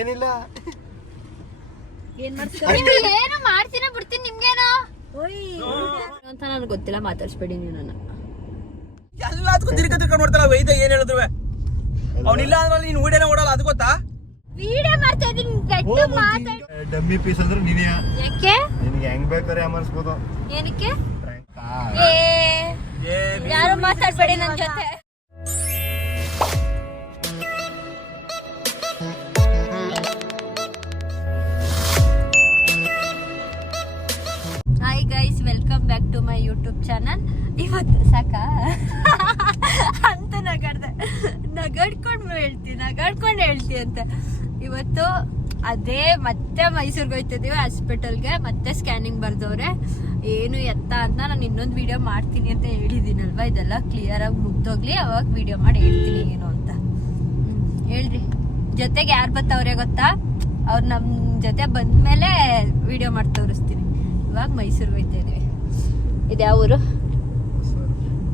ಏನಿಲ್ಲ ಏನು ಮಾಡ್ತೀನಿ ಬಿಡ್ತೀನಿ ನಿಮ್ಗೇನೋ ಅಂತ ನನಗೆ ಗೊತ್ತಿಲ್ಲ. ಮಾತಾಡ್ಸ್ಬೇಡಿ ನೀವು ನನ್ನ. ಎಲ್ಲದಕ್ಕೂ ತಿರ್ಕೊಂಡು ನೋಡ್ತಾರ ವೈದ್ಯ ಏನ್ ಹೇಳಿದ್ರು ಅವನಿಲ್ಲ ಅಂದ್ರೆ ನೀನ್ ವಿಡಿಯೋನೇ ಓಡಲ್ಲ. ಅದು ಗೊತ್ತಾ? ವಿಡಿಯೋ ಮಾಡ್ತಾ ಇದೀನಿ. ಡಮ್ಮಿ ಪೀಸ್ ಅಂದ್ರೆ ನೀನೇ. ಯಾಕೆ? ನಿನಗೆ ಹೆಂಗ್ ಬೇಕಾದ್ರೆ ಅಮರ್ಸ್ಬೋದು. ಏನಕ್ಕೆ? ಯಾರು ಮಾತಾಡ್ಬೇಡಿ ನನ್ನ ಜೊತೆ. Hi guys, welcome back to my YouTube channel. ಇವತ್ತು ಸಾಕಾ ಅಂತ ನಗಾಡ್ಕೊಂಡು ಹೇಳ್ತಿ ಅಂತ. ಇವತ್ತು ಅದೇ ಮತ್ತೆ ಮೈಸೂರಿಗೆ ಹೋಗ್ತಿದ್ದೀವಿ ಹಾಸ್ಪಿಟಲ್ಗೆ. ಮತ್ತೆ ಸ್ಕ್ಯಾನಿಂಗ್ ಬರ್ದವ್ರೆ. ಏನು ಎತ್ತ ಅಂತ ನಾನು ಇನ್ನೊಂದು ವಿಡಿಯೋ ಮಾಡ್ತೀನಿ ಅಂತ ಹೇಳಿದ್ದೀನಲ್ವಾ. ಇದೆಲ್ಲ ಕ್ಲಿಯರ್ ಆಗಿ ಮುಗ್ದೋಗ್ಲಿ, ಅವಾಗ ವಿಡಿಯೋ ಮಾಡಿ ಹೇಳ್ತೀನಿ ಏನು ಅಂತ. ಹೇಳ್ರಿ. ಜೊತೆಗೆ ಯಾರು ಬರ್ತಾವ್ರೆ ಗೊತ್ತಾ? ಅವ್ರು ನಮ್ಮ ಜೊತೆ ಬಂದ್ಮೇಲೆ ವಿಡಿಯೋ ಮಾಡಿ ತೋರಿಸ್ತೀನಿ. ಇವಾಗ ಮೈಸೂರಿಗೆ ಹೋಗ್ತಾ ಇದೀವಿ. ಇದು ಯಾವ ಊರು?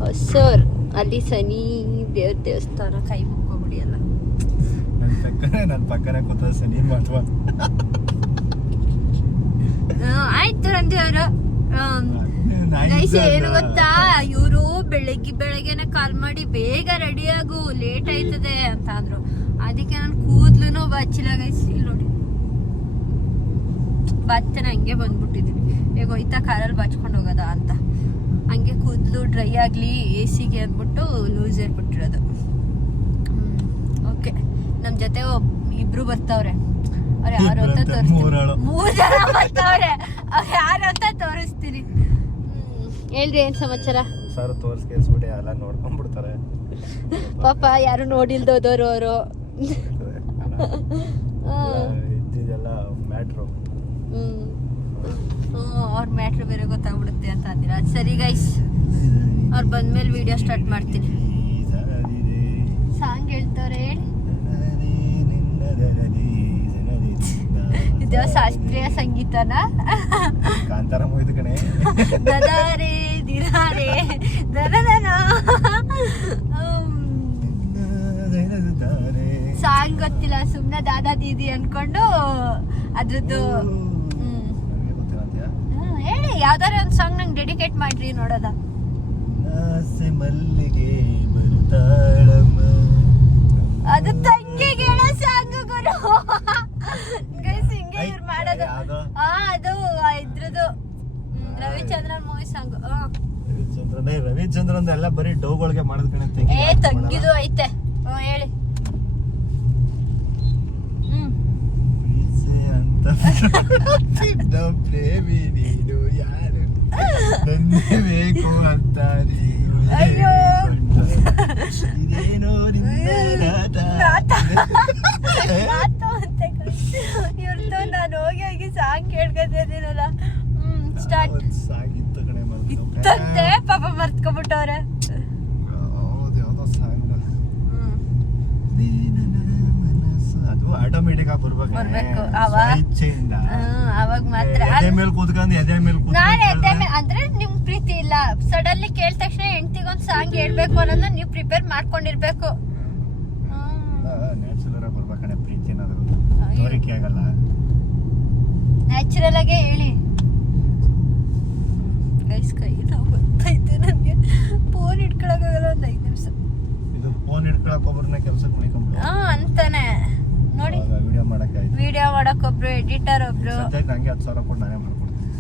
ಹೊಸೂರ್. ಅಲ್ಲಿ ಶನಿ ದೇವ್ರ ದೇವಸ್ಥಾನ. ಕೈ ಮುಕ್ಕೋಬಿಡಿ ಎಲ್ಲ. ನನ್ನ ಪಕ್ಕನೆ ಕೂತ ಶನಿ ಮಠ. ಆಯ್ತು ರಂಜಿಯವರು. ಏನು ಗೊತ್ತಾ, ಇವರು ಬೆಳಗ್ಗೆನೆ ಕಾಲ್ ಮಾಡಿ ಬೇಗ ರೆಡಿ ಆಗು, ಲೇಟ್ ಆಯ್ತದೆ ಅಂತ ಅಂದ್ರು. ಅದಕ್ಕೆ ನಾನು ಕೂದ್ಲು ಬಚ್ಚಿಲ್ಲ ಗೈಸ್. ಇಲ್ಲಿ ನೋಡಿ, ಬಚ್ಚನ ಹಂಗೆ ಬಂದ್ಬಿಟ್ಟಿದೀನಿ. ಈಗ ಹೋಯ್ತಾ ಕಾರಲ್ಲಿ ಬಚ್ಕೊಂಡು ಹೋಗೋದ ಅಂತ. ಹಂಗೆ ಕೂದಲು ಡ್ರೈ ಆಗ್ಲಿ AC-ಗೆ ಅಂದ್ಬಿಟ್ಟು ಲೂಸ್ ಇರ್ಬಿಟ್ಟಿರೋದು. ಓಕೆ, ನಮ್ ಜೊತೆ ಇಬ್ರು ಬರ್ತಾವ್ರೆ. ಅವ್ರು ಯಾರು ಅಂತ ತೋರಿಸ್ತೀನಿ. 3 ಜನ ಬರ್ತಾವ್ರೆ. ಅವ್ರು ಯಾರು ಅಂತ ತೋರಿಸ್ತೀನಿ. ಹೇಳ್ರಿ, ಏನ್ ಸಮಾಚಾರ? ಸರ್ ತೋರಿಸ್ಬಿಟ್ಟೆ ಎಲ್ಲ ನೋಡ್ಕೊಂಡ್ಬಿಡ್ತಾರೆ ಪಾಪ. ಯಾರು ನೋಡಿಲ್ದೋದವ್ರು ಅವರು. ಇದ್ದಿದ್ದೆಲ್ಲ ಮ್ಯಾಟ್ರು. ಅವ್ರ ಮ್ಯಾಟ್ರ್ ಬೇರೆ ಗೊತ್ತಾಗ್ಬಿಡುತ್ತೆ ಅಂತ ಅಂದಿರ. ಸರಿ ಗೈಸ್, ಅವ್ರು ಬಂದ್ಮೇಲೆ ವಿಡಿಯೋ ಸ್ಟಾರ್ಟ್ ಮಾಡ್ತೀನಿ. ಸಾಂಗ್ ಹೇಳ್ತವ್ರೆ. ಹೇಳಿ. ಇದು ಶಾಸ್ತ್ರೀಯ ಸಂಗೀತನ? ಕಾಂತಾರ ಮೂವಿದ ಕಣೆ. ದದಾರೆ ದಿರಾರೆ ದನದನ ಸಾಂಗ್ ಗೊತ್ತಿಲ್ಲ, ಸುಮ್ನೆ ದಾದಾ ದೀದಿ ಅನ್ಕೊಂಡು ಅದ್ರದ್ದು. ಹೇಳಿ, ಯಾವ್ದಾರ ಒಂದು ಸಾಂಗ್ ನಂಗೆ ಡೆಡಿಕೇಟ್ ಮಾಡ್ರಿ ನೋಡೋದ. ಮಲ್ಲಿಗೆ ಬರ್ತಾಳಮ್ಮ. ಅದು ತಂಗಿಗೆ ಹೇಳೋ ಸಾಂಗ್ ಗುರು. ಗೈಸ್, ಹಿಂಗೆ ಇವ್ರು ಮಾಡೋದು. ಅದು ಇದ್ರದ್ದು ರವಿಚಂದ್ರನ್ ಮೂವಿ ಸಾಂಗ್. ರವಿಚಂದ್ರನ್ ಎಲ್ಲ ಬರೀ ಡೋಗಳಿಗೆ ಮಾಡೋದ್ ಕಣೆ. ತಂಗಿದು ಐತೆ. ಹೇಳಿ. ಪ್ರೇಮಿ ನೀನು ಯಾರು ನನ್ನೇ ಬೇಕು ಅಂತ ಅಯ್ಯೋ, ಇದೇನೋ ಇವ್ರದ್ದು ನಾನು ಹೋಗಿ ಸಾಂಗ್ ಕೇಳ್ಕೊತಿದ್ದೀನಲ್ಲ. ಸ್ಟಾರ್ಟ್. ಸಾಗಿತ್ತು ಕಣೆ. ಇತ್ತಂತೆ, ಪಾಪ ಮರ್ತ್ಕೊಬಿಟ್ಟವ್ರೆ. ಅದು ಆಟೋಮೆಟಿಕ್ ಆಗಿ ಬರ್ಬೇಕು. ಅವಾಗ ಮಾತ್ರ. ನಾನು ಅಂದ್ರೆ ನಿಮ್ ಪ್ರೀತಿ ಇಲ್ಲ. ಸಡನ್ಲಿ ಕೇಳಿದ ತಕ್ಷಣ ಹೆಂಡತಿಗೊಂದು ಸಾಂಗ್ ಹೇಳ್ಬೇಕು ಅನ್ನೋದನ್ನ ನೀವು ಪ್ರಿಪೇರ್ ಮಾಡ್ಕೊಂಡಿರ್ಬೇಕು. ನ್ಯಾಚುರಲ್ ಆಗೇ ಹೇಳಿ. ಗೈಸ್, ಕೈ ನೋವು ಗೊತ್ತೈತೆ ನನಗೆ. ಫೋನ್ ಇಟ್ಕೊಳಕ್ಕಾಗಲ್ಲ ಒಂದು 5 ನಿಮಿಷ. ಫೋನ್ ಇಟ್ಕೊಳಕ್ ಒಬ್ಬರನ್ನ ಕೆಲಸಕ್ಕೆ ಅಂತಾನೆ ನೋಡಿ. ವಿಡಿಯೋ ಮಾಡಕ್ ಒಬ್ರು, ಎಡಿಟರ್ ಒಬ್ರು. ನಂಗೆ 10,000 ಕೊಟ್ಟು ನಾನೇ ಮಾಡ್ಕೊಡ್ತೀನಿ.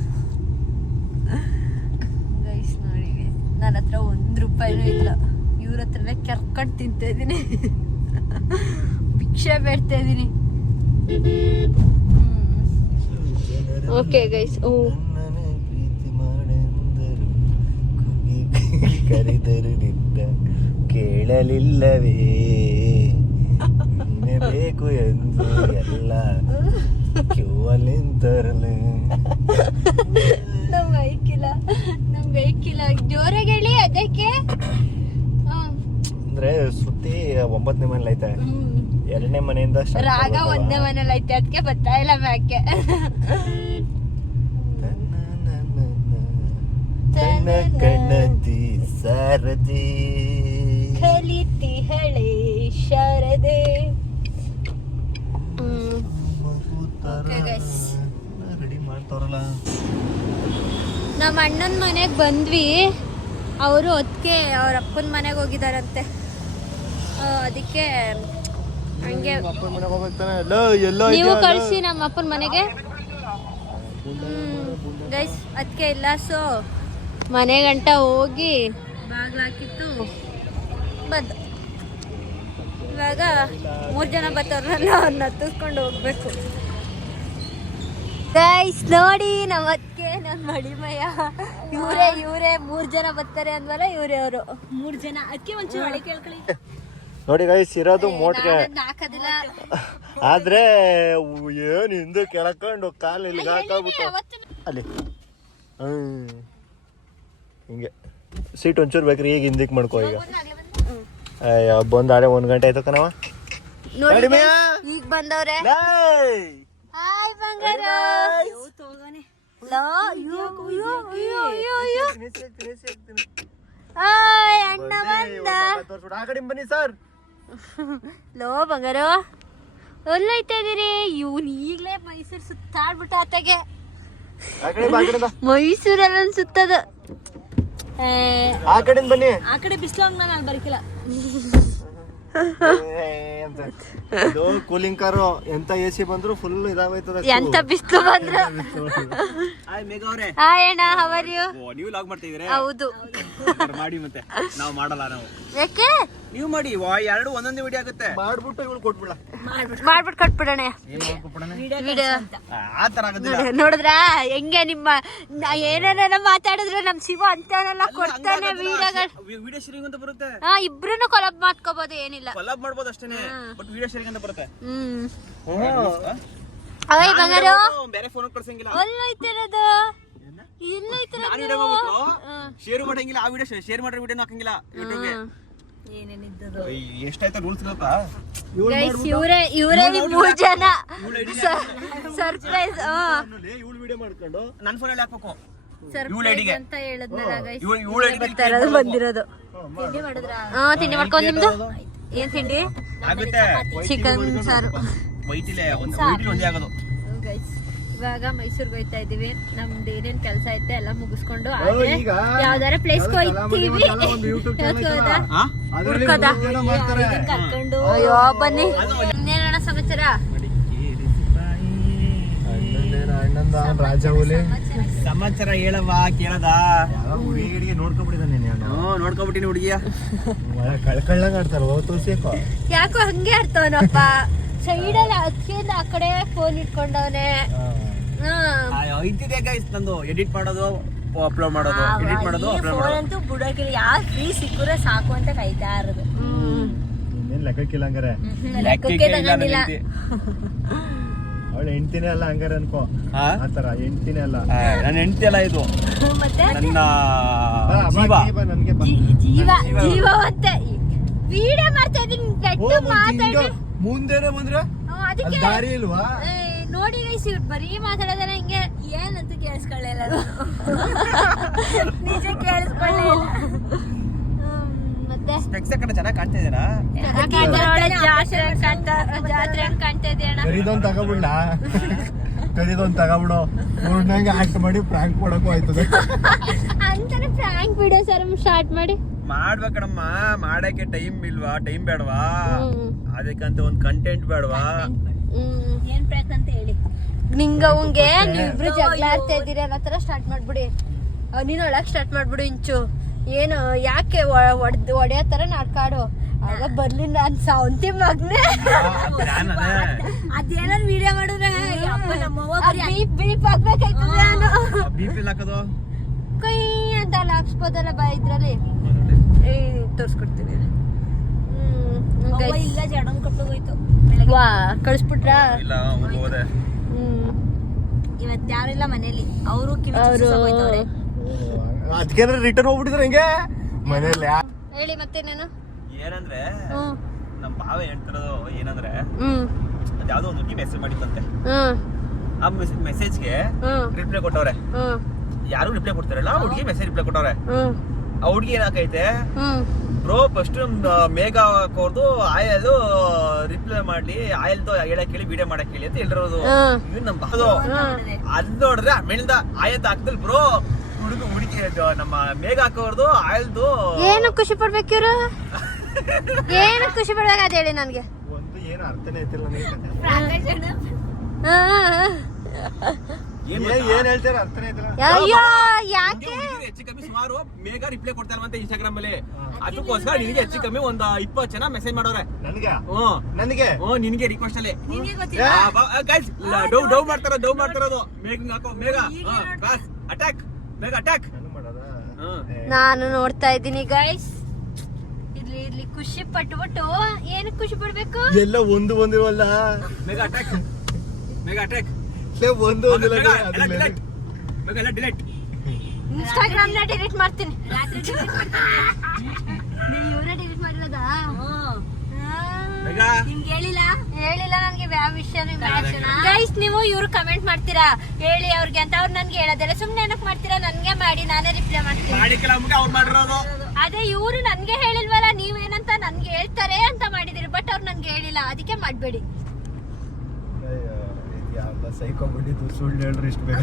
ಗೈಸ್ ನೋಡಿ, ನನ್ನ ಹತ್ರ 1 ರೂಪಾಯಿನೂ ಇಲ್ಲ. ಇವ್ರ ಹತ್ರನೇ ಕೆರ್ಕೊಂಡು ತಿಂತಾ ಇದೀನಿ. ಭಿಕ್ಷೆ ಬೇಡ್ತಾ ಇದೀನಿ. Okay guys. ಪ್ರೀತಿ ಮಾಡೆಂದರು ಕರೆದರು ನಿಂದ ಕೇಳಲಿಲ್ಲವೇ ಬೇಕು ಎಂದು ಎಲ್ಲ ಕ್ಯೂವಲ್ಲಿಂತರಲ್ಲ. ನಮ್ಗೆ ಐಕಿಲ್ಲ ಜೋರಾಗಿ ಹೇಳಿ. ಅದಕ್ಕೆ ಅಂದ್ರೆ ಸುತ್ತಿ 9ನೇ ಮನೇಲಿ ಐತೆ. 2ನೇ ಮನೆಯಿಂದ ರಾಗ 1ನೇ ಮನೇಲಿ ಐತೆ. ಅದಕ್ಕೆ ಬರ್ತಾ ಇಲ್ಲ ಮ್ಯಾಕೆ. ತನ್ನ ಕಣ್ಣದಿ ಸಾರದಿ ಕಲಿತಿ ಹಳೆ ಶಾರದೆ. ನಮ್ಮ ಅಣ್ಣನ ಮನೆಗೆ ಬಂದ್ವಿ. ಅವರು ಅದಕ್ಕೆ ಅವ್ರ ಅಪ್ಪನ ಮನೆಗೆ ಹೋಗಿದಾರಂತೆ. ಅದಕ್ಕೆ ಹಂಗೆ ನೀವು ಕಳಿಸಿ ನಮ್ಮ ಅಪ್ಪನ ಮನೆಗೆ ಗೈಸ್. ಅದಕ್ಕೆ ಇಲ್ಲ, ಸೊ ಮನೆ ಗಂಟ ಹೋಗಿ ಬಾಗ್ಲಾಕಿತ್ತು ಬಂದು. ಇವಾಗ 3 ಜನ ಬರ್ತಾರಲ್ಲ, ಅವ್ರನ್ನ ಹತ್ತಿಸ್ಕೊಂಡು ಹೋಗ್ಬೇಕು. ಗೈಸ್ ನೋಡಿ, ನಮ್ಮ ಅದಕ್ಕೆ ನನ್ನ ಮಡಿಮಯ್ಯ ಇವರೇ 3 ಜನ ಬರ್ತಾರೆ ಅಂದ್ವಲ್ಲ, ಇವರೇ ಅವರು 3 ಜನ. ಅದಕ್ಕೆ ಒಂಚೂರು ಹೊಳೆ ಕೇಳ್ಕೊಳ್ಳಿ. ನೋಡಿ ಗೈಸ್, ಇರೋದು ಮೋಟ್ಗೆ ಹಾಕೋದಿಲ್ಲ. ಆದ್ರೆ ಏನು ಹಿಂದೆ ಕೆಳಕೊಂಡು ಕಾಲು ಇಲ್ಲಿ ಹಾಕಾಗ್ಬಿಟ್ಟು ಅಲ್ಲಿ ಹಿಂಗೆ ಸೀಟ್ ಒಂಚೂರು ಬೇಕ್ರಿ. ಈಗ ಹಿಂದಕ್ಕೆ ಮಾಡ್ಕೋ. ಈಗ ಬಂದು ಆಡೆ 1 ಗಂಟೆ ಆಯ್ತು ಕಣವ. ಈಗ ಬಂದವ್ರೆ. ಹಾಯ್ ಬಂಗಾರ. ಹಾಯ್ ಅಣ್ಣ ಬಂದ. ಆ ಕಡೆ ಬನ್ನಿ ಸರ್. ಲೋ ಬಂಗಾರ, ಎಲ್ಲೈತಾ ಇದೀರಿ? ಇವ್ನು ಈಗಲೇ ಮೈಸೂರು ಸುತ್ತಾಡ್ಬಿಟ್ಟ. ಆತಗೆ ಮೈಸೂರೆಲ್ಲ ಸುತ್ತದ. ಆ ಕಡೆ ಬನ್ನಿ. ಆ ಕಡೆ ಬಿಸಿಲು ನಾನು ಅಲ್ಲಿ ಬರ್ಕಿಲ್ಲ. ಕೂಲಿಂಗ್ ಕಾರು ಎಂತ AC ಬಂದ್ರು ಫುಲ್ ಇದಾಗೋಯ್ತದ. ಎಂತ ಬಿಸಿಲು ಬಂದ್ರು. ಹಾಯ್ ಅಣ್ಣ, ಹೌ ಆರ್ ಯು? ನೀವು ಲಾಗ್ ಮಾಡ್ತಾ ಇದ್ದೀರಾ? ಹೌದು. ಮಾಡಿ ಮತ್ತೆ ನಾವು ಮಾಡಲ್ಲ. ನಾವು ಯಾಕೆ? ನೀವು ಮಾಡಿ, ಎರಡು ಒಂದೊಂದೇ ವಿಡಿಯೋ ಆಗುತ್ತೆ. ಮಾಡ್ಬಿಟ್ಟು ಇವಳು ಕೊಟ್ಬಿಡ. ಮಾಡ್ಬಿಟ್ಟು ಕಟ್ಬಿಡಣ ವಿಡಿಯೋ. ಆ ತರ ಆಗೋದಿಲ್ಲ. ನೋಡಿದ್ರ ಹೆಂಗೆ ನಿಮ್ಮ ಏನೇನೆಲ್ಲ ಮಾತಾಡಿದ್ರು ನಮ್ ಶಿವ ಅಂತಾನೆಲ್ಲ ಕೊಡ್ತಾನೆ ವಿಡಿಯೋಗಳು. ವಿಡಿಯೋ ಶೇರಿಂಗ್ ಅಂತ ಬರುತ್ತೆ. ಇಬ್ರು ಕೊಲಾಬ್ ಮಾಡ್ಕೋಬಹುದು, ಏನಿಲ್ಲ. ಕೊಲಾಬ್ ಮಾಡ್ಬೋದು ಅಷ್ಟೇನೆ, ಬಟ್ ವಿಡಿಯೋ ಶೇರಿಂಗ್ ಅಂತ ಬರುತ್ತೆ. ಅವೈ ಬಂಗಾರ ಬೇರೆ ಫೋನ್ ಕಳ್ಸಂಗಿಲ್ಲ. ಅಲ್ಲೈತಿರೋದು ಶೇರ್ ಮಾಡಂಗಿಲ್ಲ. ಆ ವಿಡಿಯೋ ಶೇರ್ ಮಾಡಿರೋ ವಿಡಿಯೋ ಹಾಕಂಗಿಲ್ಲ ಯೂಟ್ಯೂಬ್ಗೆ. ಎಷ್ಟಾಯ್ತಾ ರೂಲ್ಸ್ ಗೊತ್ತಾ? ಇವರೇ 3 ಜನ ಸರ್ಪ್ರೈಸ್. ಇವಳು ವಿಡಿಯೋ ಮಾಡ್ಕೊಂಡು ನನ್ನ ಫೋನಲ್ಲಿ ಹಾಕ್ಬೇಕು ಸರ್ಪ್ರೈಸ್ ಅಂತ ಹೇಳಿದ್ನಲ್ಲ ಗೈಸ್. ಬಂದಿರೋದು ತಿಂಡಿ ಮಾಡಿದ್ರಾ? ತಿಂಡಿ ಮಾಡ್ಕೊಂಡು. ನಿಮ್ದು ಏನ್ ತಿಂಡಿ? ಚಿಕನ್ ಸಾರು. ಒಂದೇ ಆಗೋದು ಗೈಸ್. ಇವಾಗ ಮೈಸೂರ್ಗೆ ಹೋಯ್ತಾ ಇದೀವಿ. ನಮ್ದು ಏನೇನ್ ಕೆಲಸ ಐತೆ ಎಲ್ಲ ಮುಗಿಸ್ಕೊಂಡು ಯಾವ್ದಾರ ಪ್ಲೇಸ್ ಹೋಯ್ತೀವಿ. ಕರ್ಕೊಂಡು ಅಯ್ಯೋ ಬನ್ನಿ. ಇನ್ನೇನಣ್ಣ ಸಮಾಚಾರ? ಸಮಾಚಾರ ಹೇಳವ ಕೇಳದ. ಹುಡುಗಿಗೆ ನೋಡ್ಕೊಂಡ್ಬಿಟ್ಟಿದ್ದಾನೆ. ನೋಡ್ಕೊಂಡ್ಬಿಟ್ಟಿನಿ ಹುಡುಗಿಯ. ಕಳ್ಕಳ್ಳಂಗ ಆಡ್ತಾರ ತೋರ್ಸಿಕ. ಯಾಕೋ ಹಂಗೆ ಆಡ್ತವನಪ್ಪ ಸೈಡಲ್ಲಿ. ಅದಕ್ಕಿಂತ ಆ ಕಡೆ ಫೋನ್ ಇಟ್ಕೊಂಡವನೆ. ಐತಿದೆ ಗೈಸ್ ನಂದು ಎಡಿಟ್ ಮಾಡೋದು, ಅಪ್ಲೋಡ್ ಮಾಡೋದು, ಎಡಿಟ್ ಮಾಡೋದು, ಅಪ್ಲೋಡ್ ಮಾಡೋದು. ಅಂತೂ ಬುಡಕಿಲ್ಲ. ಯಾವ ಫ್ರೀ ಸಿಕ್ಕರೆ ಸಾಕು ಅಂತ ಕಾಯ್ತಾ ಇರೋದು. ಲೆಕ್ಕಕ್ಕಿಲ್ಲ ಹಂಗಾರೆ. ಲೆಕ್ಕಕ್ಕೆ ತಗೊಂಡಿಲ್ಲ. ಅವಳ ಹೆಂಡ್ತಿನೇ ಅಲ್ಲ ಹಂಗಾರೆ ಅನ್ಕೋ. ಆತರ ಹೆಂಡ್ತಿನೇ ಅಲ್ಲ, ನನ್ನ ಹೆಂಡ್ತಿ ಅಲ್ಲ ಇದು. ಮತ್ತೆ ನನ್ನ ಜೀವ ಮತ್ತೆ ವಿಡಿಯೋ ಮಾಡ್ತಾ ಇದೀನಿ. ಮಾತಾಡಿ ಮುಂದೆನೆ ಬಂದ್ರೆ ದಾರಿ ಇಲ್ವಾ? ನೋಡಿ ಗೈಸ್, ಇವ್ರು ಬರೀ ಮಾತಾಡೋದಲ್ಲ. ಹಿಂಗೆ ಏನಂತ ಕೇಳಿಸ್ಕೊಳ್ಳಿಲ್ಲ. ನಿಜ ಕೇಳಿಸ್ಕೊಳ್ಳಿಲ್ಲ. ಮತ್ತೆ ಚೆನ್ನಾಗಿ ಕಾಣ್ತಾ ಇದೀರಾ? ಜಾತ್ರೆ ಹಂಗ್ ಕಾಣ್ತಾ ಇದೆ ಅಣ್ಣ. ಕರಿದೊಂದು ತಗೊಬಿಡು. ನೋಡ್ದಂಗೆ ಆಕ್ಟ್ ಮಾಡಿ ಪ್ರಾಂಕ್ ಮಾಡಕ್ಕೂ ಆಯ್ತದೆ. ಅಂತಾನೆ ಪ್ರಾಂಕ್ ವಿಡಿಯೋಸ್ ಸ್ಟಾರ್ಟ್ ಮಾಡಿ ಮಾಡ್ಬೇಕಣಮ್ಮ. ಮಾಡಕ್ಕೆ ಟೈಮ್ ಇಲ್ವಾ? ಟೈಮ್ ಬೇಡವಾ? ಅದಕ್ಕಂತ ಒಂದು ಕಂಟೆಂಟ್ ಬೇಡವಾ? ಏನ್ ಪ್ರಾಂಕ್ ಅಂತ ಹೇಳಿ. ನಿಂಗೆ ನೀವಿಬ್ರು ಜಗಳ ಆಡ್ತಾ ಇದ್ದೀರಿ ಅನ್ನೋ ತರ ಸ್ಟಾರ್ಟ್ ಮಾಡ್ಬಿಡಿ. ನೀನ್ ಒಳಗ್ ಸ್ಟಾರ್ಟ್ ಮಾಡ್ಬಿಡು. ಇಂಚು ಏನು ಯಾಕೆ ಒಡೆಯೋ ತರ ನಾಡ್ಕಾಡು. ಆಗ ಬರ್ಲಿ ನಾನ್ ಸಾವಂತಿ ಮಗ್ನೆ. ಅದೇನಾರ ವಿಡಿಯೋ ಮಾಡಿದ್ರೆ ಬೀಪ್ ಹಾಕ್ಬೇಕಾಯ್ತದೆ. ನಾನು ಕೈ ಅಂತ ಅಲ್ಲಿ ಹಾಕ್ಸ್ಬೋದಲ್ಲ ಬಾ ಇದ್ರಲ್ಲಿ. ತೋರ್ಸ್ಕೊಡ್ತೀನಿ. ಇಲ್ಲ ಜಡನ್ ಕೊಟ್ಟೋಗೋಯ್ತು. ವಾ ಕಳಿಸ್ಬಿಟ್ರ. ಇವತ್ತು ಯಾರಿಲ್ಲ ಮನೇಲಿ. ಅವರು ಅದಕ್ಕೆ ರಿಟರ್ನ್ ಹೋಗ್ಬಿಟ್ಟಿದ್ರೆ ಹಿಂಗೆ ಮನೇಲಿ. ಹೇಳಿ ಮತ್ತೇನೇನು ಏನಂದ್ರೆ ನಮ್ ಭಾವ ಹೇಳ್ತಿರೋದು ಏನಂದ್ರೆ, ಅದ್ಯಾವ್ದೋ ಒಂದು ಹುಡುಗಿ ಮೆಸೇಜ್ ಮಾಡಿತ್ತಂತೆ. ಆ ಮೆಸೇಜ್ಗೆ ರಿಪ್ಲೈ ಕೊಟ್ಟವ್ರೆ. ಯಾರು ರಿಪ್ಲೈ ಕೊಡ್ತಾರಲ್ಲ, ಆ ಹುಡುಗಿ ಮೆಸೇಜ್ ರಿಪ್ಲೈ ಕೊಟ್ಟವ್ರೆ. ಆ ಹುಡುಗಿ ಏನಾಕೈತೆ, ಬ್ರೋ ಫಸ್ಟ್ ಮೇಘ ಹಾಕೋರ್ದು ಆಯಲ್ ರಿಪ್ಲೈ ಮಾಡ್ಲಿ, ಆಯಲ್ದು ಹೇಳಕ್ ಹೇಳಿ ವಿಡಿಯೋ ಮಾಡಕ್ ಹೇಳಿ ಅಂತ ಹೇಳಿರೋದು. ಇವ್ ನಮ್ ಭಾವ ಅದ್ ನೋಡಿದ್ರೆ ಆಮೇಲಿಂದ ಆಯತ್ ಹಾಕ್ದಲ್ಲಿ ಬ್ರೋ ಹುಡುಗಿ ನಮ್ಮ ಮೇಘ ಹಾಕೋರ್ದು ಆಯಿಲ್ದು ಏನು ಖುಷಿ ಪಡ್ಬೇಕು ಇವ್ರು ಏನು ಖುಷಿ ಪಡ್ಬೇಕು ಅದ್ ಹೇಳಿ ನನ್ಗೆ. ಒಂದು ಏನು ಅರ್ಥನೇ ಐತಿಲ್ಲ ಏನ್ ಹೇಳ್ತೀರ ಅರ್ಥನೇ ಐತಿಲ್ಲ. ಅಯ್ಯೋ ಯಾಕೆ ಹೆಚ್ಚು ಕಮ್ಮಿ ಸುಮಾರು ಮೇಘ ರಿಪ್ಲೈ ಕೊಡ್ತಾ ಇಲ್ವಂತೆ ಇನ್ಸ್ಟಾಗ್ರಾಮ್ ಅಲ್ಲಿ. ಅದಕ್ಕೋಸ್ಕರ ನಿನಗೆ ಹೆಚ್ಚು ಕಮ್ಮಿ ಒಂದ್ 20 ಜನ ಮೆಸೇಜ್ ಮಾಡೋರೆ ನನಗೆ ನಿನಗೆ ರಿಕ್ವೆಸ್ಟ್ ಅಲ್ಲಿ ಡೌ ಮಾಡ್ತಾರದು ಮೇಘ ಹಾಕೋ ಮೇಘ ಅಟ್ಯಾಕ್ ಮೇಘ ಅಟ್ಯಾಕ್ ನಾನು ನೋಡ್ತಾ ಇದ್ದೀನಿ ಗೈಸ್. ಇರ್ಲಿ ಇರ್ಲಿ ಖುಷಿ ಪಟ್ಬಿಟ್ಟು ಏನು ಖುಷಿ ಪಡ್ಬೇಕು ಎಲ್ಲ ಒಂದಿರುವಲ್ಲ. ಮೇಘ ಅಟ್ಯಾಕ್ ಮೇಘ ಅಟ್ಯಾಕ್ ಒಂದು ಮೇಘ ಎಲ್ಲ ಡಿಲೀಟ್ ಇನ್ಸ್ಟಾಗ್ರಾಮ್ ನ ಡಿಲೀಟ್ ಮಾಡ್ತೀನಿ. ಇವ್ರೇ ಡಿಲೀಟ್ ಮಾಡಿರೋದಾ? ನಿಮ್ಗೆ ಹೇಳಿಲ್ಲ ನನ್ಗೆ ಯಾವ ವಿಷಯ. ಗೈಸ್ ನೀವು ಇವ್ರು ಕಮೆಂಟ್ ಮಾಡ್ತೀರಾ ಹೇಳಿ ಅವ್ರಿಗೆ ಅಂತ, ಅವ್ರು ನನ್ಗೆ ಹೇಳೋದಿಲ್ಲ. ಸುಮ್ನೆ ಏನಕ್ ಮಾಡ್ತೀರಾ? ನನ್ಗೆ ಮಾಡಿ, ನಾನೇ ರಿಪ್ಲೈ ಮಾಡ್ತೀನಿ. ಅದೇ ಇವ್ರು ನನ್ಗೆ ಹೇಳಿಲ್ವಲ್ಲ, ನೀವೇನಂತ ನನ್ಗೆ ಹೇಳ್ತಾರೆ ಅಂತ ಮಾಡಿದಿರಿ, ಬಟ್ ಅವ್ರು ನನ್ಗೆ ಹೇಳಿಲ್ಲ, ಅದಕ್ಕೆ ಮಾಡ್ಬೇಡಿ. ಸೈಕೋ ಬಂದಿದ್ದು ಸುಳ್ಳು ಹೇಳ್ರಿ ಇಷ್ಟು ಬೇಗ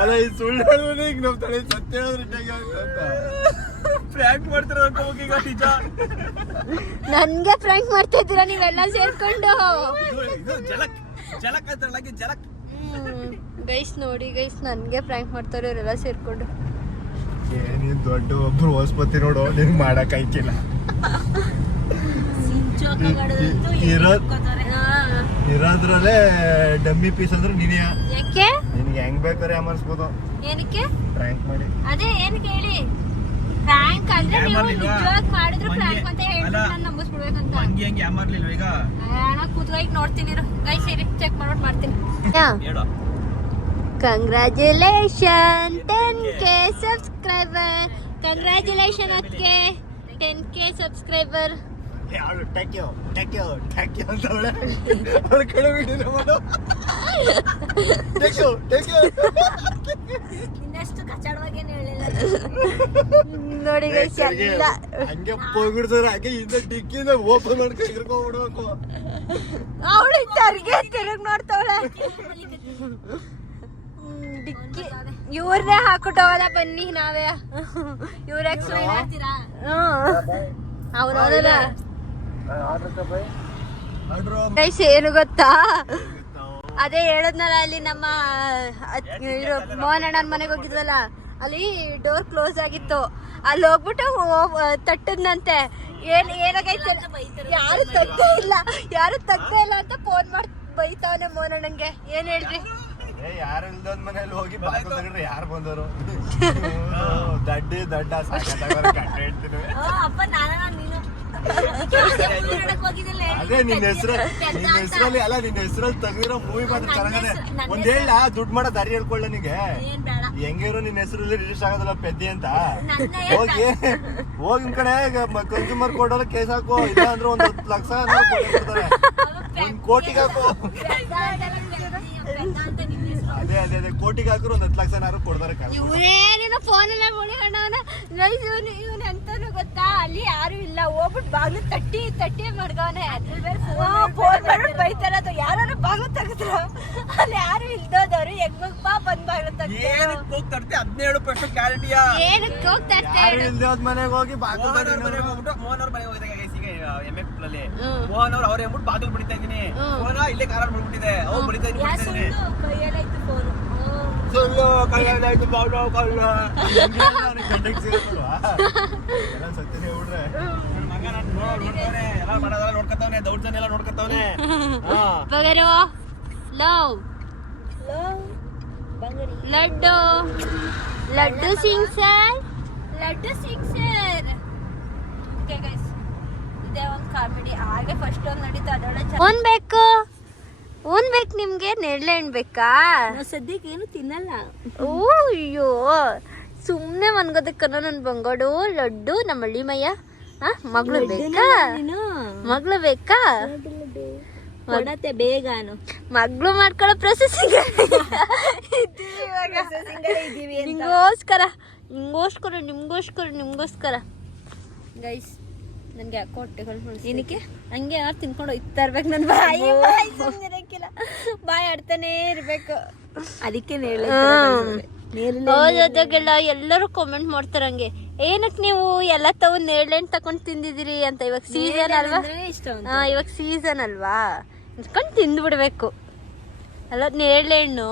ಅಲ್ಲ ಈ ಸುಳ್ಳು ಹೇಳುವ ಈಗ ನಂಬ್ತಾಳೆ, ಸತ್ಯ ಹೇಳಿದ್ರೆ ಫ್ರ್ಯಾಂಕ್ ಮಾಡ್ತಾರ ಈಗ ನಿಜ. ನನ್ಗೆ ಫ್ರ್ಯಾಂಕ್ ಮಾಡ್ತಾ ಇದ್ದೀರಾ ನೀವೆಲ್ಲ ಸೇರ್ಕೊಂಡು. ಜಲಕ್ ಜಲಕ್ ಅಂತಾರಲ್ಲ ಜಲಕ್. ಗೈಸ್ ನೋಡಿ ಗೈಸ್, ನನ್ಗೆ ಫ್ರ್ಯಾಂಕ್ ಮಾಡ್ತಾರೆ ಇವರೆಲ್ಲ ಸೇರ್ಕೊಂಡು. ನೀನ್ ದೊಡ್ಡ ಒಬ್ರು ಹೊಸ್ಪತಿ ನೋಡು, ನಿನ್ ಮಾಡಕ್ ಆಯ್ಕಿಲ್ಲ. ಇರೋದ್ರಲ್ಲೇ ಡಮ್ಮಿ ಪೀಸ್ ಅಂದ್ರೆ ನೀನೇ. ಯಾಕೆ ನಿನ್ಗೆ ಹೆಂಗ್ ಬೇಕಾದ್ರೆ ಅಮರ್ಸ್ಬೋದು. ಏನಕ್ಕೆ ಫ್ರ್ಯಾಂಕ್ ಮಾಡಿ. ಅದೇ ಏನಕ್ಕೆ ಹೇಳಿ? ಫ್ರ್ಯಾಂಕ್ ಅಂದ್ರೆ ನೀವು ನಿಜವಾಗಿ ಮಾಡಿದ್ರು ಫ್ರ್ಯಾಂಕ್ ಅಂತ ಹೇಳ್ಬಿಟ್ಟು ನಾನು ನಂಬಿಸ್ಬಿಡ್ಬೇಕಂತ. ಹಂಗೆ ಯಾಮಾರ್ಲಿಲ್ವ ಈಗ? ನಾನು ಕೂತ್ಕೊಂಡು ನೋಡ್ತೀನಿ ಗೈಸ್, ಇರಿ ಚೆಕ್ ಮಾಡ್ತೀನಿ. ಹೇಳು. Congratulation 10K subscriber. ಕಂಗ್ರಾಚುಲೇಷನ್ ಅದಕ್ಕೆ 10K ಸಬ್ಸ್ಕ್ರೈಬರ್. ಯಾರು ಟ್ಯಾಕ್ಯೋ ಅಂತ ಅವಳ ಕಡೆ ವಿಡಿಯೋ ಮಾಡು. ಟ್ಯಾಕ್ಯೋ ಇನ್ನಷ್ಟು ಕಚಾಡವಾಗಿ ಏನು ಹೇಳಿಲ್ಲ ನೋಡಿ ಗೈಸ್. ಎಲ್ಲ ಹಂಗೆ ಹೋಗ್ಬಿಡ್ತಾರೆ, ಹಾಗೆ ಇಂದ ಡಿಕ್ಕಿಂದ ಓಪನ್ ಮಾಡ್ಕೊಂಡು ಹಿಡ್ಕೊಂಡ್ಬಿಡ್ಬೇಕು. ಅವಳು ತರ್ಗೆ ತಿರುಗಿ ನೋಡ್ತಾವಳೆ. ಡಿಕ್ಕಿ ಇವ್ರನ್ನೇ ಹಾಕ್ಬಿಟ್ಟವಲ್ಲ, ಬನ್ನಿ ನಾವೇ ಇವ್ರ ಅವನವರಲ್ಲ. ಗೈಸ್ ಏನು ಗೊತ್ತಾ, ಅದೇ ಹೇಳದ್ನಲ್ಲ, ಅಲ್ಲಿ ನಮ್ಮ ಮೋಹನ್ ಅಣ್ಣನ ಮನೆಗೆ ಹೋಗಿದ್ವಲ್ಲ, ಅಲ್ಲಿ ಡೋರ್ ಕ್ಲೋಸ್ ಆಗಿತ್ತು. ಅಲ್ಲಿ ಹೋಗ್ಬಿಟ್ಟು ತಟ್ಟದ್ನಂತೆ. ಏನಾಗೈತೆ ಯಾರು ತಗ್ದೇ ಇಲ್ಲ ಅಂತ ಫೋನ್ ಮಾಡಿ ಬೈತಾವನೆ ಮೋಹನ್ ಅಣ್ಣಂಗೆ. ಏನ್ ಹೇಳ್ರಿ? ಯಾರು ಇಲ್ದೋದ್ ಮನೇಲಿ ಹೋಗಿ ಬಾಕಲ್ ತಗೊಂಡ್ರೆ ಯಾರು ಬಂದವರು? ದಡ್ಡ ಕಂಡು ಹೇಳ್ತೀನಿ. ಅದೇ ನಿನ್ನ ಹೆಸರಲ್ಲಿ ಅಲ್ಲ, ನಿನ್ನ ಹೆಸರಲ್ಲಿ ತೆಗ್ದಿರೋ ಮೂವಿ ಮಾತ್ರ ಚೆನ್ನಾಗದೆ. ಒಂದ್ ಹೇಳ ದುಡ್ಡು ಮಾಡೋ ದಾರಿ ಹೇಳ್ಕೊಳ್ಳ. ನಿಂಗೆ ಹೆಂಗಿರೋ ನಿನ್ನ ಹೆಸರಲ್ಲಿ ರಿಜಿಸ್ಟರ್ ಆಗೋದಲ್ಲ ಪೆದ್ದಿ ಅಂತ. ಹೋಗಿ ನಿಮ್ ಕಡೆ ಕನ್ಸ್ಯೂಮರ್ ಕೋರ್ಟ್ ಕೇಸ್ ಹಾಕು, ಇಲ್ಲ ಅಂದ್ರೆ 1 ಲಕ್ಷ ಕೊಡ್ತಾರೆ, 1 ಕೋಟಿಗೆ ಹಾಕು. ಅದೇ ಕೋಟಿಗೆ ಹಾಕಿದ್ರು 10 ಲಕ್ಷ ಕೊಡ್ತಾರೆ. ಇವನೇನೇನೋ ಫೋನ್ ಎಲ್ಲ ಮುಳಿಕೊಂಡವನ. ಇವನ್ ಎಂತಾನು ಗೊತ್ತಾ, ಅಲ್ಲಿ ಯಾರು ಇಲ್ಲ, ಹೋಗ್ಬಿಟ್ಟು ಬಾಗ್ಲು ತಟ್ಟಿ ಮಡ್ಗವನೆ. ಫೋನ್ ಮಾಡ್ಬಿಟ್ಟು ಬೈತಾರ, ಯಾರು ಬಾಗ್ಲು ತೆಗೆದ್ರ ಅಲ್ಲಿ ಯಾರು ಇಲ್ದೋದವ್ರು ಹೆಂಗಪ್ಪ ಬಂದ್ ಬಾಗ್ಲು ತೆಗ್ದು ಏನಕ್ಕೆ ಹೋಗ್ತರ್ತೆ? 17 ಪ್ರಶ್ನೆ ಕ್ಲಾರಿಟಿಯಾ? ಏನಕ್ಕೆ ಹೋಗ್ತರ್ತೆ? ಇಲ್ದೋದ್ ಮನೆಗೆ ಹೋಗಿ ಬಾಗ್ಲು ಮೋಹನ್ ಅವ್ರ ಮನೆಗೆ ಹೋಗಿದಾಗ MF ಅಲ್ಲಿ ಮೋಹನ್ ಅವ್ರು ಅವ್ರ ಹೇಳ್ಬಿಟ್ಟು ಬಾಗಿಲು ಬಿಡ್ತಾ ಇದ್ದೀನಿ. ಮೋಹನ ಇಲ್ಲೇ ಕಾರಲ್ಲಿ ಬಿಡ್ಬಿಟ್ಟಿದೆ, ಅವ್ರು ಬಿಡ್ತಾ ಇದ್ದೀನಿ. ಕೈಯಲ್ಲಾಯ್ತು ಫೋನ್. ಸುಳ್ಳು ಕೈಯಲ್ಲಾಯ್ತು ಬಾವ್ಲು ಕಳ್ಳ. ಗಂಟೆಗೆ ಸೇರಿಲ್ವಾ ಎಲ್ಲ ಸತ್ಯನೇ ಹೇಳ್ಬಿಡ್ರೆ. ಮಗ ನಾನು ನೋಡ್ತಾನೆ, ಎಲ್ಲ ಮಾಡೋದೆಲ್ಲ ನೋಡ್ಕೊತಾವನೆ, ದೌಡ್ಜನ್ ಎಲ್ಲ ನೋಡ್ಕೊತಾವನೆ. ಬಗರೋ love Laddu Singh sir. Okay guys, ಇದೇ ಒಂದು ಕಾಮಿಡಿ. ಹಾಗೆ ಫಸ್ಟ್ ಒಂದು ನಡೀತು, ಅದೊಳ್ಳೆ ಓನ್ ಬೇಕು ನಿಮ್ಗೆ. ನೆರಳೆ ಹಣ್ಣು ಬೇಕಾ? ಸದ್ಯಕ್ಕೆ ಏನು ತಿನ್ನಲ್ಲ. ಅಯ್ಯೋ ಸುಮ್ನೆ ಮನ್ಗೋದಕ್ಕನ ನನ್ ಬಂಗೋಡು ಲಡ್ಡು. ನಮ್ಮ ಹಳ್ಳಿ ಮಯ್ಯ ಮಗಳು ಬೇಕಾ? ಕೊಡತ್ತೆ ಬೇಗ. ಮಗಳು ಮಾಡ್ಕೊಳ್ಳೋ ಪ್ರೊಸೆಸಿಂಗ್ ನಿಮ್ಗೋಸ್ಕರ ಗೈಸ್ ನನ್ಗೆ ಯಾಕೋ ಹೊಟ್ಟೆಗಳು ಏನಕ್ಕೆ ಹಂಗೆ ಯಾರು ತಿನ್ಕೊಂಡು ಹೋಗ್ತಾ ಇರ್ಬೇಕು ನನ್ನ ಬಾಯಿ ಇರಕ್ಕಿಲ್ಲ ಬಾಯಿ ಆಡ್ತಾನೆ ಇರ್ಬೇಕು ಅದಕ್ಕೆ ಜೊತೆಗೆಲ್ಲ ಎಲ್ಲರೂ ಕಾಮೆಂಟ್ ಮಾಡ್ತಾರೆ ಹಂಗೆ ಏನಕ್ಕೆ ನೀವು ಎಲ್ಲ ತಾವು ನೇರಳೆಣ್ಣು ತಗೊಂಡು ತಿಂದಿದ್ದೀರಿ ಅಂತ. ಇವಾಗ ಸೀಸನ್ ಅಲ್ವಾ, ಇವಾಗ ಸೀಸನ್ ಅಲ್ವಾ ಇಟ್ಕೊಂಡು ತಿಂದ್ಬಿಡ್ಬೇಕು ಅಲ್ಲ. ನೇರಳೆಣ್ಣು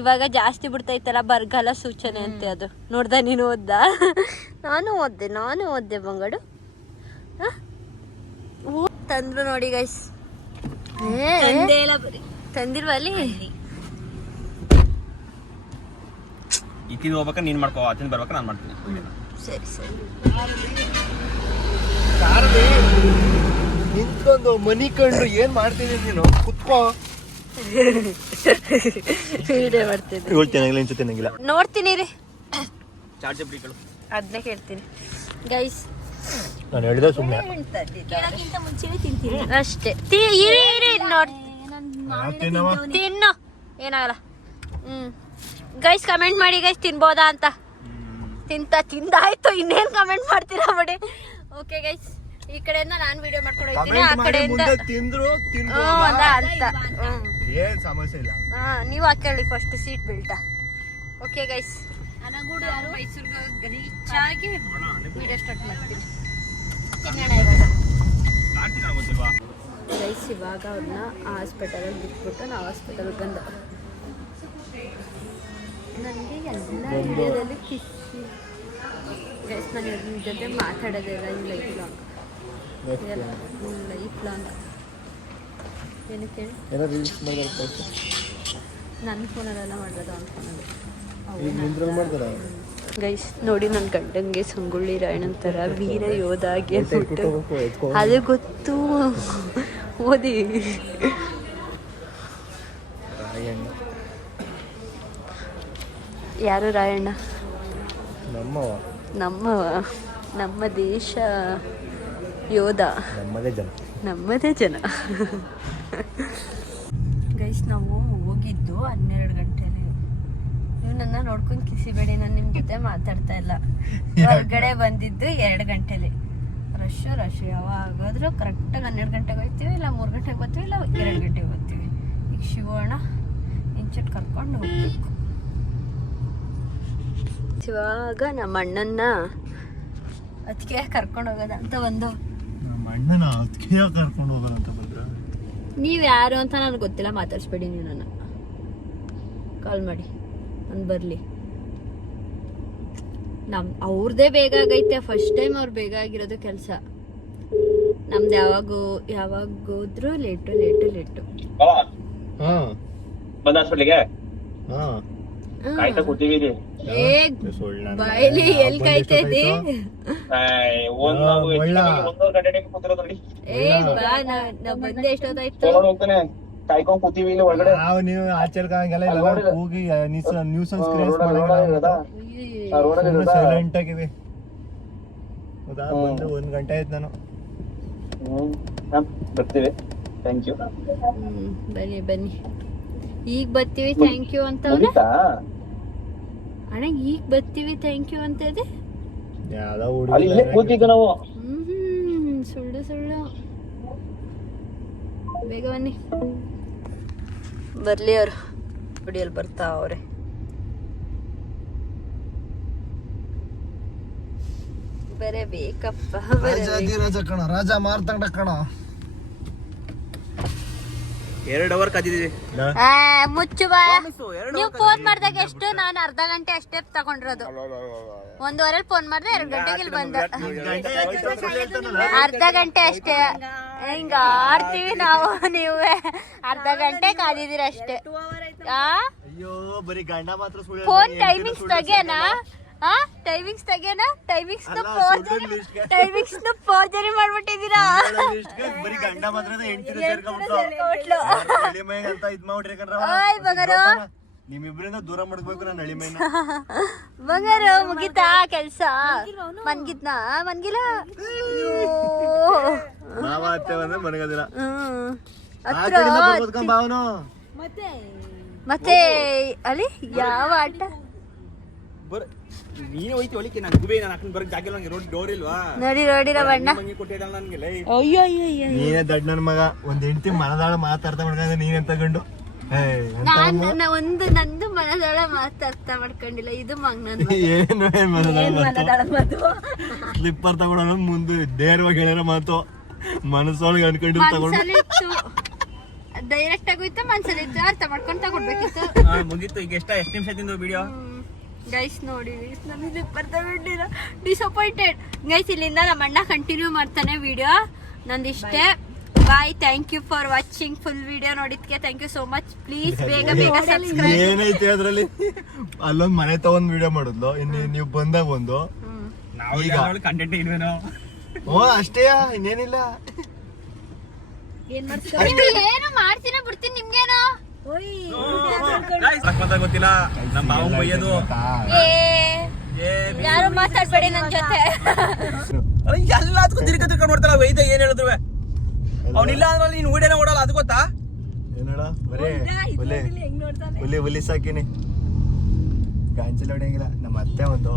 ಇವಾಗ ಜಾಸ್ತಿ ಬಿಡ್ತೈತಲ್ಲ, ಬರಗಾಲ ಸೂಚನೆ ಅಂತೆ ಅದು. ನೋಡ್ದ ನೀನು? ಓದ್ದ? ನಾನು ಓದ್ದೆ ಬಂಗಡು. ತಂದ್ರು ನೋಡಿ ಗೈಸ್, ತಂದಿಲ್ವಾ ಅಲ್ಲಿ? ಇತ್ತಿನ ಹೋಗ್ಬೇಕ ನೀನ್ ಮಾಡ್ಕೋ, ಅತ್ತಿನ ಬರ್ಬೇಕ ನಾನು ಮಾಡ್ತೀನಿ. ಸರಿ ನಿಂತ್ಕೊಂಡು ಮನಿ ಕಂಡು ಏನ್ ಮಾಡ್ತೀನಿ ನೀನು? ಕುತ್ಕೋ. ವಿಡಿಯೋ ಮಾಡ್ತಿದ್ದೆ. ಚೆನ್ನಾಗಿಲ್ಲ ನೋಡ್ತೀನಿ ರೀ, ಚಾರ್ಜ್ ಬಿಡಿಗಳು ಅದನ್ನೇ ಕೇಳ್ತೀನಿ ಗೈಸ್. ನಾನು ಹೇಳಿದೆ ಸುಮ್ಮನೆ ಕೇಳಕ್ಕಿಂತ ಮುಂಚೆನೆ ತಿಂತೀನಿ ಅಷ್ಟೇ. ಇರಿ ನೋಡಿ ತಿನ್ನು, ಏನಾಗಲ್ಲ. ಗೈಸ್ ಕಮೆಂಟ್ ಮಾಡಿ ಗೈಸ್, ತಿನ್ಬೋದಾ ಅಂತ. ತಿಂದಾಯ್ತು, ಇನ್ನೇನ್ ಕಮೆಂಟ್ ಮಾಡ್ತೀರಾ ಬಿಡಿ. ಓಕೆ ಗೈಸ್, ಈ ಕಡೆಯಿಂದ ನಾನು ವಿಡಿಯೋ ಮಾಡ್ಕೊಂಡು ಹೋಗ್ತೀನಿ, ಆ ಕಡೆಯಿಂದ ತಿಂದ್ರು ಅಂತ. ಏನ್ ಸಮಸ್ಯೆ ಇಲ್ಲ. ನೀವು ಹಾಕೊಳ್ಳಿ first seat belt. Okay guys, ಮೈಸೂರಿಗೆ ರೀಚ್ ಆಗಿ ವಿಡಿಯೋ ಸ್ಟಾರ್ಟ್ ಮಾಡ್ತೀನಿ. ತಿನ್ನೋಣ ಇವಾಗ. ಗೈಸ್ ಇವಾಗ ಅವ್ರನ್ನ ಹಾಸ್ಪಿಟಲಲ್ಲಿ ಬಿಟ್ಬಿಟ್ಟು ನಾವು ಹಾಸ್ಪಿಟಲ್ಗೆ ಬಂದ. ನನಗೆ ಎಲ್ಲ ವಿಡಿಯೋದಲ್ಲಿ ಕಿಸಿ ಗೈಸ್, ನಾನು ಇದ್ರ ಜೊತೆ ಮಾತಾಡೋದಿಲ್ಲ. ಇನ್ ಲೈಫ್ ಲಾಂಗ್ ಏನಕ್ಕೆ ನನ್ನ ಫೋನಲ್ಲೆಲ್ಲ ಮಾಡೋದು ಅವ್ನ ಫೋನಲ್ಲಿ. ಗೈಸ್ ನೋಡಿ, ನನ್ನ ಗಂಡಂಗೆ ಸಂಗೊಳ್ಳಿ ರಾಯಣ್ಣನ ಥರ ವೀರ ಯೋಧ ಆಗಿ ಅಂದ್ಬಿಟ್ಟು ಅದು ಗೊತ್ತು. ಓದಿ ಯಾರು ರಾಯಣ್ಣ? ನಮ್ಮ ದೇಶ ಯೋಧ, ನಮ್ಮದೇ ಜನ. ಗೈಸ್ ನಾವು ಹೋಗಿದ್ದು 12 ಗಂಟೆಲಿ. ನೀವು ನನ್ನ ನೋಡ್ಕೊಂಡು ಕಿಸಿಬೇಡಿ, ನಾನು ನಿಮ್ಮ ಜೊತೆ ಮಾತಾಡ್ತಾ ಇಲ್ಲ. ಹೊರಗಡೆ ಬಂದಿದ್ದು 2 ಗಂಟೆಲಿ. ರಶ್ ಯಾವಾಗಾದ್ರೂ ಕರೆಕ್ಟಾಗಿ 12 ಗಂಟೆಗೆ ಹೋಗ್ತೀವಿ, ಇಲ್ಲ 3 ಗಂಟೆಗೆ ಬರ್ತೀವಿ, ಇಲ್ಲ 2 ಗಂಟೆಗೆ ಬರ್ತೀವಿ. ಈಗ ಶಿವಣ್ಣ ಇಂಚಟ್ ಕರ್ಕೊಂಡು ಹೋಗ್ಬೇಕು. ಇವಾಗ ನಮ್ಮ ಅಣ್ಣನ್ನ ಅದಕ್ಕೆ ಕರ್ಕೊಂಡು ಹೋಗೋದಂತ ಬಂದು. ನೀವು ಯಾರು ಅಂತ ನನಗೆ ಗೊತ್ತಿಲ್ಲ, ಮಾತಾಡ್ಸ್ಬೇಡಿ ನೀವು. ನನ್ನ ಕಾಲ್ ಮಾಡಿ ನಾನು ಬರಲಿ. ಅವ್ರದ್ದೇ ಬೇಗ ಆಗೈತೆ, ಫಸ್ಟ್ ಟೈಮ್ ಅವ್ರು ಬೇಗ ಆಗಿರೋದು ಕೆಲಸ. ನಮ್ದು ಯಾವಾಗ ಹೋದ್ರು ಲೇಟು. ಬಂದ ಹಾಸ್ಪಿಟ್ಲಿಗೆ ಕಾಯ್ತಾ ಕೂತೀವಿ. ಬಾಯ್ಲಿ ಎಲ್ಲಿ ಕಾಯ್ತೈತಿ? ಬಾ, ನಾವ್ ಬಂದೆ ಎಷ್ಟೊತ್ತಾಯ್ತು? ಕಾಯ್ಕೊಂಡ್ ಕೂತೀವಿ ಇಲ್ಲಿ ಒಳಗಡೆ. ನೀವು ಆಚೆಲ್ಲ ಹೋಗಿ ನ್ಯೂಸನ್ಸ್ ಸೈಲೆಂಟ್ ಆಗಿವಿ. ಹೌದಾ? ಬಂದು 1 ಗಂಟೆ ಆಯ್ತು. ನಾನು ಬರ್ತೀವಿ, ಥ್ಯಾಂಕ್ ಯು. ಬನ್ನಿ ಈಗ ಬರ್ತೀವಿ ಥ್ಯಾಂಕ್ ಯು ಅಂತ. ಅಣ್ಣ ಈಗ ಬರ್ತೀವಿ ಥ್ಯಾಂಕ್ ಯು ಅಂತ ಇದೆ. ಸುಳ್ಳು ಬೇಗ ಬನ್ನಿ. ಬರ್ಲಿ ಅವ್ರು ಬಿಡಿಯಲ್ಲಿ ಬರ್ತಾ ಅವ್ರೆ. ಬರಬೇಕಪ್ಪ, ರಾಜ ಮಾರ್ತಂಡ ಕಣ. 2 ಅವರ್ ಕಾದಿದೀವಿ. ಮುಚ್ಚು ಬಾ. ನೀವು ಫೋನ್ ಮಾಡಿದಾಗ ಎಷ್ಟು? ನಾನು ಅರ್ಧ ಗಂಟೆ ಅಷ್ಟೇ ತಗೊಂಡಿರೋದು. 1 ಅವರಲ್ಲಿ ಫೋನ್ ಮಾಡಿದೆ, 2 ಗಂಟೆಗೆ ಇಲ್ಲಿ ಬಂದ. ಅರ್ಧ ಗಂಟೆ ಅಷ್ಟೇ. ಹಿಂಗ ಆಡ್ತೀವಿ ನಾವು, ನೀವು ಅರ್ಧ ಗಂಟೆ ಕಾದಿದ್ದೀರ ಅಷ್ಟೇ. ಫೋನ್ ಟೈಮಿಂಗ್ಸ್ ತೆಗೆನಾ? ಟೈಮಿಂಗ್ಸ್ ಫೋರ್ಜರಿ ಮಾಡ್ಬಿಟ್ಟಿದ್ದೀರಾ. ನಿಮ್ಮಿಬ್ರಿಂದ ದೂರ ಮಾಡ್ಬೇಕು. ನಾನು ಹಳಿಮೈನ ಬಂಗಾರ ಮುಗಿತಾ ಕೆಲ್ಸ? ಮನ್ಗಿಲ್ಲ ಮನಗದಿಲ್ಲ. ಮತ್ತೆ ಅಲ್ಲಿ ಯಾವ ಆಟ? ನೀನೇ ಹೋಯ್ತಿ ಒಳಿಕೆ ನಾನು ಗುಬೆ ನಾನು ಹಾಕೊಂಡು ಬರಕ್ ಜಾಗ ಇಲ್ಲ ರೋಡ್ ಡೋರ್ ಇಲ್ವಾ ನೋಡಿರೋ ಬಣ್ಣ ಮಂಗಿ ಕೊಟ್ಟಿದ್ದಾಳ ನನ್ಗೆ ಲೈ ಅಯ್ಯೋ ಅಯ್ಯೋ ಅಯ್ಯೋ ನೀನೇ ದೊಡ್ಡ ನನ್ ಮಗ ಒಂದ್ ಹೆಂಡತಿ ಮನದಾಳ ಮಾತಾಡ್ತಾ ಮಾಡ್ಕೊಂಡ್ರೆ ನೀನೇನ್ ತಗೊಂಡು ನಂದು ಮನದೊಳ ಮಾತಾಡ್ತ ಮಾಡ್ಕೊಂಡಿಲ್ಲ ಇದು ಮಗ್ನಂದು ಏನು ಸ್ಲಿಪ್ಪರ್ ತಗೊಂಡು ಮುಂದೆ ನೇರವಾಗಿ ಹೇಳಿರೋ ಮಾತು ಮನಸ್ಸೊಳಗೆ ಅನ್ಕೊಂಡು ತಗೊಂಡು ಡೈರೆಕ್ಟ್ ಆಗೋಯ್ತು ಮನ್ಸಲ್ಲಿ ಇತ್ತು ಅರ್ಥ ಮಾಡ್ಕೊಂಡು ತಗೊಡ್ಬೇಕಿತ್ತು ಮುಗೀತು ಈಗ ಎಷ್ಟು ನಿಮಿಷ ತಿಂದು ವಿಡಿಯೋ ಗೈಸ್ ನೋಡಿ ನನಗೆ ಬರ್ತಾಬಿಟ್ಟಿಲ್ಲ ಡಿಸಪಾಯಿಂಟೆಡ್ ಗೈಸ್ ಇಲ್ಲಿಂದ ನಮ್ಮ ಅಣ್ಣ ಕಂಟಿನ್ಯೂ ಮಾಡ್ತಾನೆ ವಿಡಿಯೋ ನಂದಿಷ್ಟೇ bye thank you for watching full video ನೋಡಿದ್ಕೆ thank you so much please ಬೇಗ ಬೇಗ ಸಬ್ಸ್ಕ್ರೈಬ್ ಏನೈತೆ ಅದ್ರಲ್ಲಿ ಅಲ್ಲೊಂದ್ ಮನೆ ತಗೊಂಡ್ ವಿಡಿಯೋ ಮಾಡಿದ್ಲು ಇನ್ನು ನೀವು ಬಂದಾಗ ಒಂದು ಈಗ ಕಂಟೆಂಟ್ ಇಲ್ವೇನೋ ಓ ಅಷ್ಟೇ ಇನ್ನೇನಿಲ್ಲ ಏನು ಮಾಡ್ತೀನಿ ಬಿಡ್ತೀನಿ ನಿಮ್ಗೇನೋ ಗೊತ್ತಿಲ್ಲ ನಮ್ಮ ಮಾವ ಬೈಯೋದು ಯಾರು ಮಾತಾಡ್ಬೇಡಿ ನನ್ ಜೊತೆ ಎಲ್ಲದಕ್ಕೂ ತಿರ್ಕೊಂಡು ನೋಡ್ತಾರ ವೈದ್ಯ ಏನ್ ಹೇಳಿದ್ರು ಅವನಿಲ್ಲ ಅಂದ್ರೆ ನೀನ್ ವಿಡಿಯೋನ ಓಡಲ್ಲ ಅದು ಗೊತ್ತಾ ಏನೋಡ ಬರೇ ಹುಲಿ ಸಾಕಿನಿ ಗಾಂಚಲ್ ಹೊಡೆಯಂಗಿಲ್ಲ ನಮ್ಮ ಅತ್ತೆ ಒಂದು